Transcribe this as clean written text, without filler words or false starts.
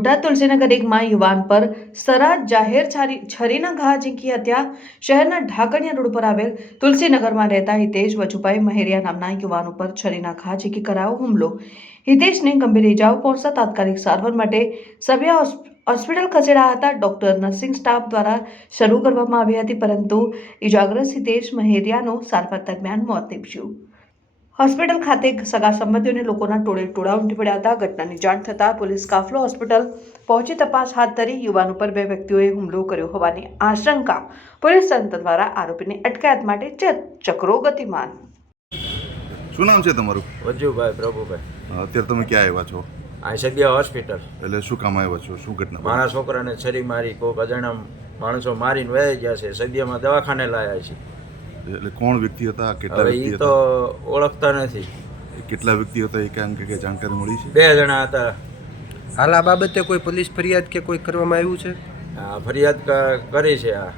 બોટાદ તુલસીનગર એકમાં યુવાન પર સરા જાહેર છરીના ઘા ઝીંકી હત્યા. શહેરના ઢાકણિયા રોડ પર આવેલ તુલસીનગરમાં રહેતા હિતેશ વજુભાઈ મહેરિયા નામના યુવાન ઉપર છરીના ઘા ઝીંકી કરાયો હુમલો. હિતેશને ગંભીર ઇજાઓ પહોંચતા તાત્કાલિક સારવાર માટે સભ્યા હોસ્પિટલ ખસેડાયા હતા. ડોક્ટર નર્સિંગ સ્ટાફ દ્વારા શરૂ કરવામાં આવી હતી, પરંતુ ઇજાગ્રસ્ત હિતેશ મહેરિયાનું સારવાર દરમિયાન મોત નીપજ્યું. હોસ્પિટલ ખાતે સગા સંબંધીઓને લોકોના ટોળા ઉમટી પડ્યા હતા. ઘટનાની જાણ થતાં પોલીસ કાફલો હોસ્પિટલ પહોંચી તપાસ હાથ ધરી. યુવાન ઉપર બે વ્યક્તિઓએ હુમલો કર્યો હોવાની આશંકા. પોલીસ તંત્ર દ્વારા આરોપીની અટકાયત માટે ચક્રો ગતિમાન. શું નામ છે તમારું? વજુભાઈ પ્રભુભાઈ. અત્યારે તમે ક્યાં આવ્યા છો? આ સગ્યા હોસ્પિટલ. એટલે શું કામ આવ્યા છો? શું ઘટના? મારા છોકરાને છરી મારી કોઈક અજાણ્યા માણસો મારીને વહી ગયા છે. સગ્યામાં દવાખાને લાયા છે. એટલે કોણ વ્યક્તિ હતા? કેટલા હવે વ્યક્તિ એ તો હતા? ઓળખતા નથી. કેટલા વ્યક્તિ હતા એ કાંઈ કે જાણકારી મળી છે? 2 જણા હતા. હાલ આ બાબતે કોઈ પોલીસ ફરિયાદ કે કોઈ કરવામાં આવ્યું છે? ફરિયાદ કરી છે. આ